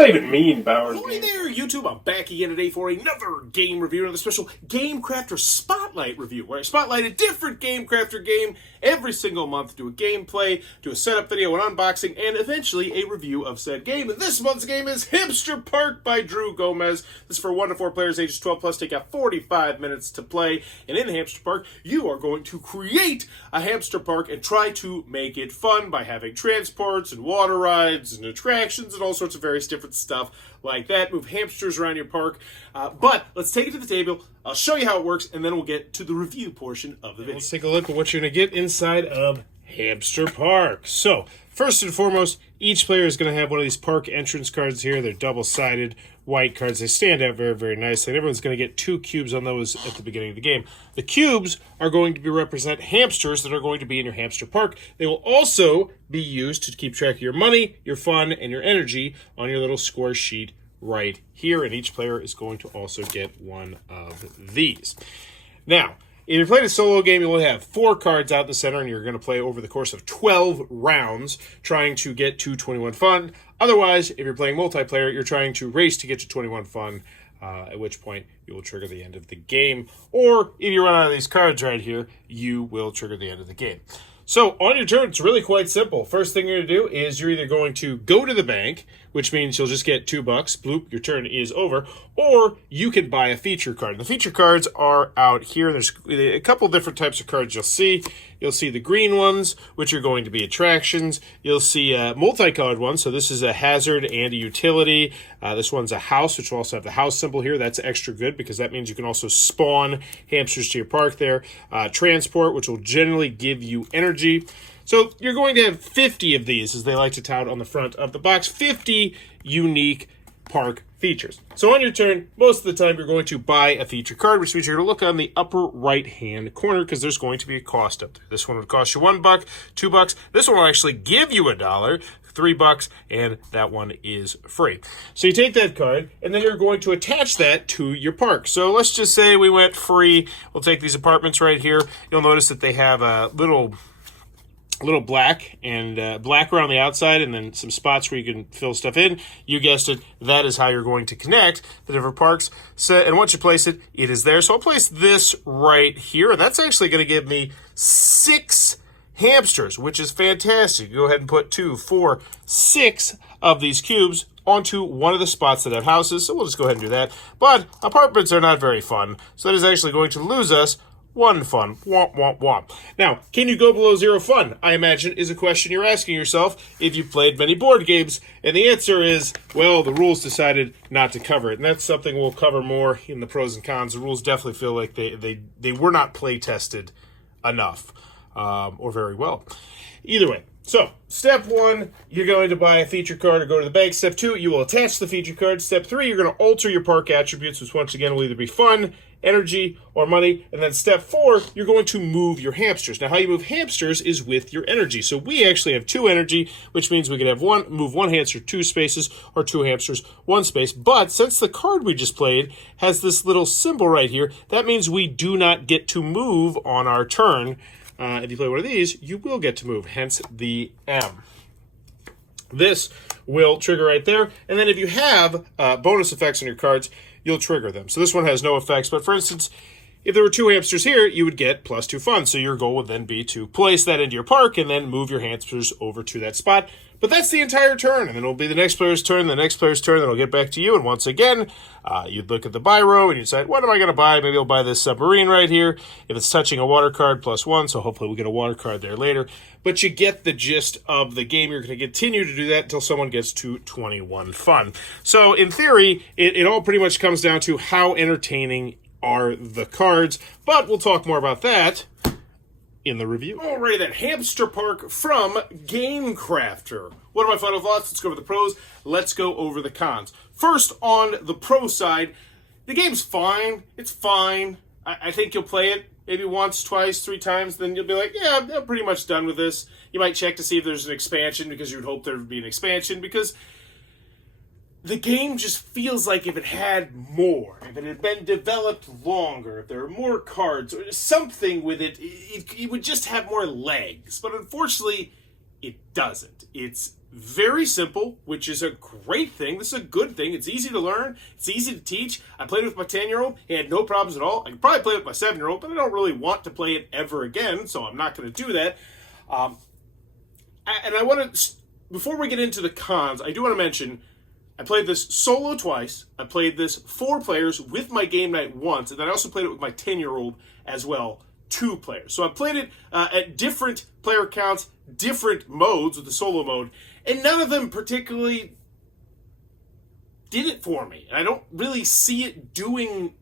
that even mean, Bowers? Hi there, YouTube. I'm back again today for another game review, another special Gamecrafter Spotlight review, where I spotlight a different Gamecrafter game every single month, do a gameplay, do a setup video, an unboxing, and eventually a review of said game. And this month's game is Hamsterpark by Drew Gomez. This is for 1 to 4 players, ages 12 plus. Take out 45 minutes to play. And in Hamsterpark, you are going to create a hamster park and try to make it fun by having transports and water rides and attractions and all sorts of various different stuff like that. Move hamsters around your park. But let's take it to the table. I'll show you how it works, and then we'll get to the review portion of the video. Let's take a look at what you're going to get inside of Hamsterpark. So, first and foremost, each player is going to have one of these park entrance cards here. They're double-sided white cards. They stand out very, very nicely. And everyone's going to get 2 cubes on those at the beginning of the game. The cubes are going to represent hamsters that are going to be in your hamster park. They will also be used to keep track of your money, your fun, and your energy on your little score sheet right here. And each player is going to also get one of these. Now, if you're playing a solo game, you'll have 4 cards out in the center, and you're going to play over the course of 12 rounds, trying to get to 21 fun. Otherwise, if you're playing multiplayer, you're trying to race to get to 21 fun, at which point you will trigger the end of the game. Or, if you run out of these cards right here, you will trigger the end of the game. So, on your turn, it's really quite simple. First thing you're going to do is you're either going to go to the bank, which means you'll just get $2, bloop, your turn is over, or you can buy a feature card. The feature cards are out here. There's a couple different types of cards you'll see. You'll see the green ones, which are going to be attractions. You'll see multicolored ones, so this is a hazard and a utility. This one's a house, which will also have the house symbol here. That's extra good because that means you can also spawn hamsters to your park there. Transport, which will generally give you energy. So you're going to have 50 of these, as they like to tout on the front of the box, 50 unique park features. So on your turn, most of the time you're going to buy a feature card, which means you're going to look on the upper right-hand corner because there's going to be a cost up there. This one would cost you $1, $2. This one will actually give you $1, $3, and that one is free. So you take that card, and then you're going to attach that to your park. So let's just say we went free. We'll take these apartments right here. You'll notice that they have a little black and black around the outside, and then some spots where you can fill stuff in. You guessed it, that is how you're going to connect the different parks. So, and once you place it, it is there. So I'll place this right here, and that's actually going to give me 6 hamsters, which is fantastic. Go ahead and put 2, 4, 6 of these cubes onto one of the spots that have houses, so we'll just go ahead and do that. But apartments are not very fun, so that is actually going to lose us 1 fun. Womp, womp, womp. Now, can you go below 0 fun? I imagine is a question you're asking yourself if you've played many board games. And the answer is, well, the rules decided not to cover it. And that's something we'll cover more in the pros and cons. The rules definitely feel like they were not play tested enough or very well. Either way. So, step 1, you're going to buy a feature card or go to the bank. Step 2, you will attach the feature card. Step 3, you're going to alter your park attributes, which once again will either be fun, energy, or money. And then step 4, you're going to move your hamsters. Now, how you move hamsters is with your energy. So we actually have 2 energy, which means we can have move 1 hamster 2 spaces, or 2 hamsters 1 space. But since the card we just played has this little symbol right here, that means we do not get to move on our turn. If you play one of these, you will get to move, hence the M. This will trigger right there. And then if you have bonus effects on your cards, you'll trigger them. So this one has no effects, but for instance, if there were 2 hamsters here, you would get +2 fun. So your goal would then be to place that into your park and then move your hamsters over to that spot. But that's the entire turn, and then it'll be the next player's turn, then it'll get back to you, and once again, you'd look at the buy row, and you decide, what am I going to buy? Maybe I'll buy this submarine right here. If it's touching a water card, +1, so hopefully we'll get a water card there later. But you get the gist of the game. You're going to continue to do that until someone gets to 21 fun. So in theory, it all pretty much comes down to how entertaining are the cards, but we'll talk more about that in the review. Alrighty then, Hamsterpark from Gamecrafter. What are my final thoughts? Let's go over the pros. Let's go over the cons. First, on the pro side, the game's fine. It's fine. I think you'll play it maybe once, twice, 3 times, then you'll be like, yeah, I'm pretty much done with this. You might check to see if there's an expansion because you would hope there would be an expansion, because the game just feels like if it had more, if it had been developed longer, if there were more cards or something with it, it would just have more legs. But unfortunately, it doesn't. It's very simple, which is a great thing. This is a good thing. It's easy to learn. It's easy to teach. I played it with my 10-year-old. He had no problems at all. I could probably play it with my 7-year-old, but I don't really want to play it ever again, so I'm not going to do that. And I want to, before we get into the cons, I do want to mention, I played this solo twice. I played this 4 players with my game night once, and then I also played it with my 10-year-old as well, 2 players. So I played it at different player counts, different modes with the solo mode, and none of them particularly did it for me. And I don't really see it doing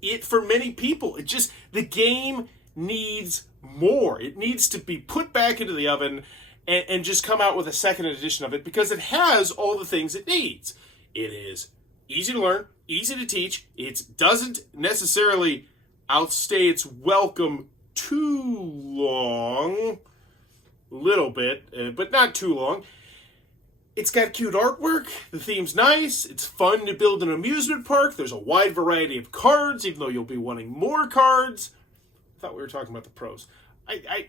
it for many people. It just, the game needs more. It needs to be put back into the oven and just come out with a second edition of it, because it has all the things it needs. It is easy to learn, easy to teach. It doesn't necessarily outstay its welcome too long. A little bit, but not too long. It's got cute artwork. The theme's nice. It's fun to build an amusement park. There's a wide variety of cards, even though you'll be wanting more cards. I thought we were talking about the pros. I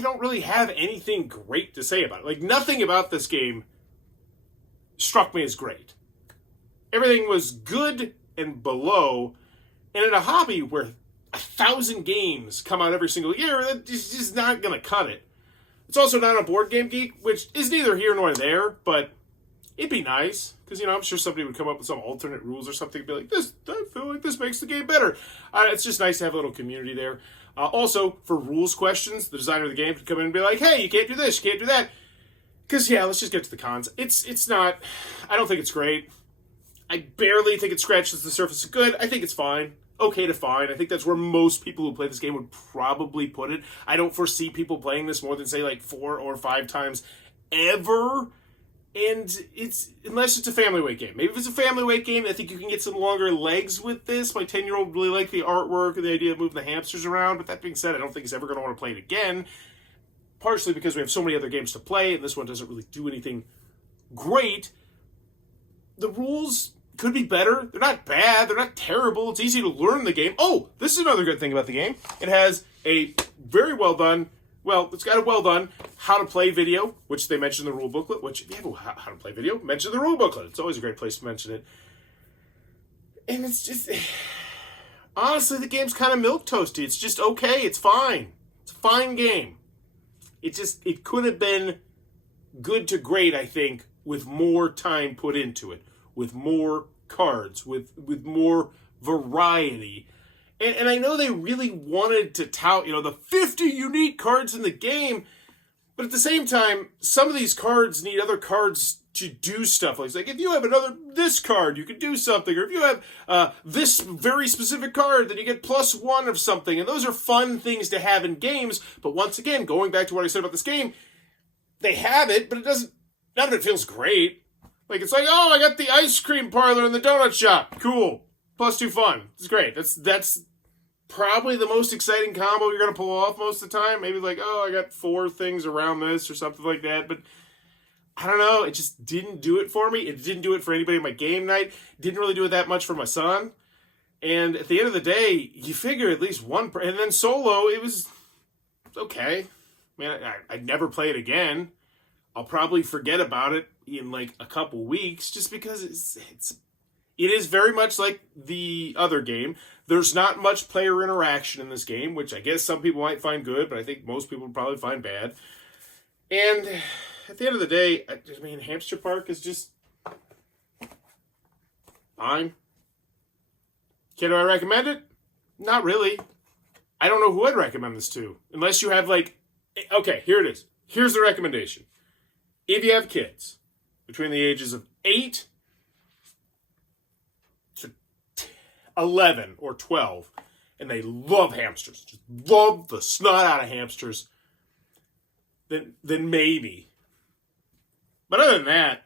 don't really have anything great to say about it. Like, nothing about this game struck me as great. Everything was good and below. And in a hobby where 1,000 games come out every single year, that is just not going to cut it. It's also not a Board Game Geek, which is neither here nor there, but it'd be nice. Because, I'm sure somebody would come up with some alternate rules or something and be like, I feel like this makes the game better. It's just nice to have a little community there. Also, for rules questions, the designer of the game could come in and be like, hey, you can't do this, you can't do that. Because, let's just get to the cons. It's not, I don't think it's great. I barely think it scratches the surface of good. I think it's fine. Okay to fine. I think that's where most people who play this game would probably put it. I don't foresee people playing this more than, say, like 4 or 5 times ever. And unless it's a family weight game. Maybe if it's a family weight game, I think you can get some longer legs with this. My 10-year-old really liked the artwork and the idea of moving the hamsters around. But that being said, I don't think he's ever going to want to play it again. Partially because we have so many other games to play, and this one doesn't really do anything great. The rules could be better. They're not bad. They're not terrible. It's easy to learn the game. Oh, this is another good thing about the game. It has a very well done, it's got a well done how to play video, which they mention in the rule booklet, which if you have a how to play video, mention the rule booklet. It's always a great place to mention it. And it's just, honestly, the game's kind of milquetoasty. It's just okay. It's fine. It's a fine game. It could have been good to great, I think, with more time put into it, with more cards, with more variety. And I know they really wanted to tout, the 50 unique cards in the game, but at the same time, some of these cards need other cards to do stuff. Like if you have this card, you can do something. Or if you have this very specific card, then you get +1 of something. And those are fun things to have in games. But once again, going back to what I said about this game, they have it, but none of it feels great. Like, it's like, oh, I got the ice cream parlor in the donut shop. Cool. +2 fun. It's great. That's probably the most exciting combo you're going to pull off most of the time. Maybe like, oh, I got 4 things around this or something like that. But I don't know. It just didn't do it for me. It didn't do it for anybody in my game night. Didn't really do it that much for my son. And at the end of the day, you figure at least one. And then solo, it was okay. Man, I'd never play it again. I'll probably forget about it in like a couple weeks just because it is very much like the other game. There's not much player interaction in this game, which I guess some people might find good, but I think most people would probably find bad. And at the end of the day, Hamsterpark is just fine. Can I recommend it? Not really. I don't know who I'd recommend this to. Unless you have okay, here it is. Here's the recommendation. If you have kids between the ages of 8 to 11 or 12, and they love hamsters, just love the snot out of hamsters, then maybe. But other than that,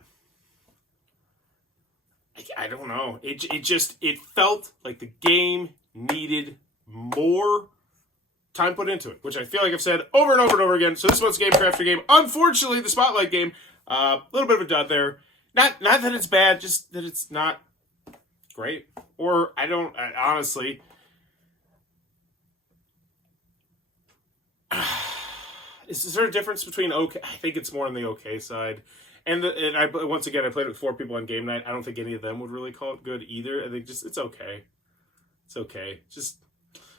I don't know. It felt like the game needed more time put into it, which I feel like I've said over and over and over again. So this one's Gamecrafter game. Unfortunately, the Spotlight game, a little bit of a dud there. Not that it's bad, just that it's not great. Or honestly, Is there a difference between okay? I think it's more on the okay side. And once again, I played it with 4 people on game night. I don't think any of them would really call it good either. I think it's okay. It's okay. Just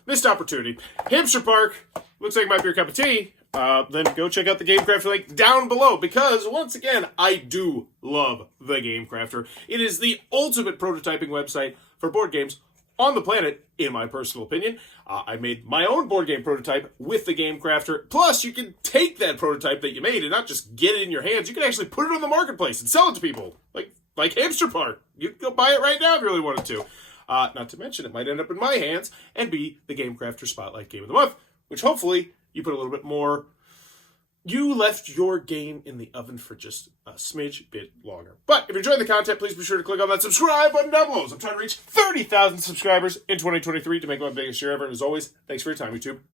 missed opportunity. Hamsterpark looks like it might be your cup of tea. Then go check out the Gamecrafter link down below, because once again, I do love the Gamecrafter. It is the ultimate prototyping website for board games on the planet, in my personal opinion. I made my own board game prototype with the Gamecrafter. Plus, you can take that prototype that you made and not just get it in your hands. You can actually put it on the marketplace and sell it to people, like Hamsterpark. You can go buy it right now if you really wanted to. Not to mention, it might end up in my hands and be the Gamecrafter Spotlight Game of the Month, which hopefully you put a little bit more. You left your game in the oven for just a smidge bit longer. But if you're enjoying the content, please be sure to click on that subscribe button down below. I'm trying to reach 30,000 subscribers in 2023 to make my biggest year ever. And as always, thanks for your time, YouTube.